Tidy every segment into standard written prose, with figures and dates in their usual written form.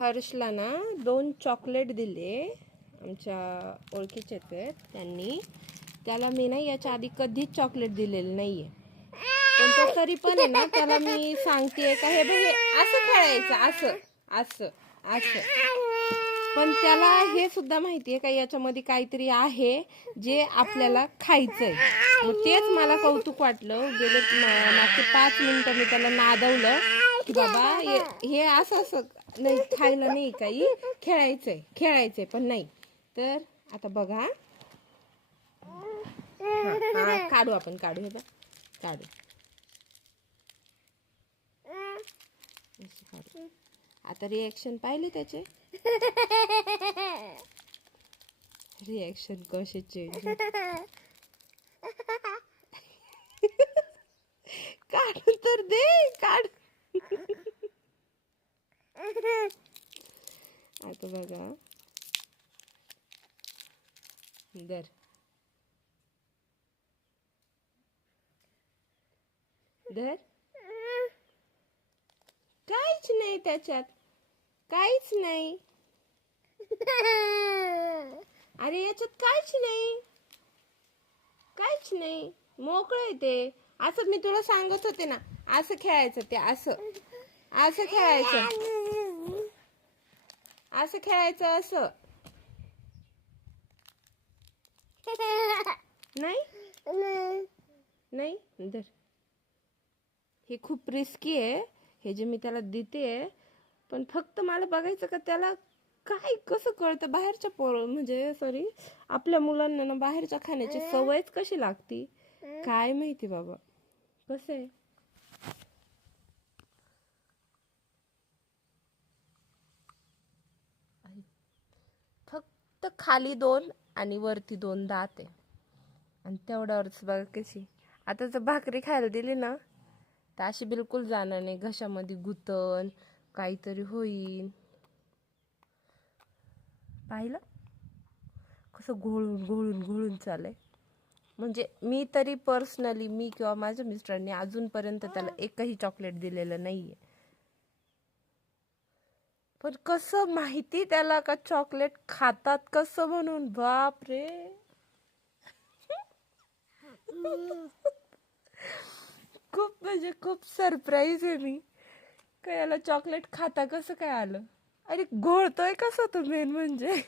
हर्षला ना 2 चॉकलेट दिले आमच्या ओळखीचे त्यांनी. त्याला मी ना याच्या आधी कधीच चॉकलेट दिलेलं नाहीये, पण तो तरी पण आहे ना त्याला मी सांगते का हे बघ असं खेळायचं, असं असं असं. पण त्याला हे सुद्धा माहितीये का याच्यामध्ये काहीतरी आहे जे आपल्याला खायचंय. मग तेच मला कौतुक वाटलं. गेले मागचे 5 मिनिटं मी त्याला नादवलं की बाबा हे असं असं नाही, खायला नाही काही, खेळायचंय खेळायचंय पण नाही. तर आता बघा, काढू आपण, काढू हे बघ, काढू. आता रिएक्शन पाहिले त्याचे, रिएक्शन कसे चेंज. काढून तर दे, काढ. आता बघा, दर दर, काहीच नाही त्याच्यात, काहीच नाही. अरे याच्यात काहीच नाही, काहीच नाही, मोकळं आहे ते. असं मी तुला सांगत होते ना, असं खेळायचं ते, असं असं खेळायचं, असं खेळायचं, असं नाही नाही. दर, हे खूप रिस्की आहे हे जे मी त्याला देते, पण फक्त मला बघायचं का त्याला काय कसं कळतं बाहेरच्या म्हणजे सॉरी आपल्या मुलांना ना बाहेरच्या खाण्याची सवयच कशी लागती काय माहिती बाबा. कसं आहे, फक्त खाली 2 आणि वरती 2 दात आहे आणि तेवढ्यावरच बघा कशी. आता जर भाकरी खायला दिली ना तर अशी बिलकुल जाणार नाही, घशामध्ये गुतन काहीतरी होईल. पाहिलं कसं घोळून घोळून घोळून चालय. म्हणजे मी तरी पर्सनली मी किंवा माझ्या मिस्टरांनी अजूनपर्यंत त्याला एकही चॉकलेट दिलेलं नाहीये. पण कसं माहिती त्याला का चॉकलेट खातात कसं म्हणून, बाप रे. खूप म्हणजे खूप सरप्राईज आहे मी का याला चॉकलेट खाता कसं काय आलं. अरे घोळतोय कसं तो मेन म्हणजे.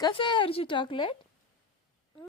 कसं आहे हरची चॉकलेट.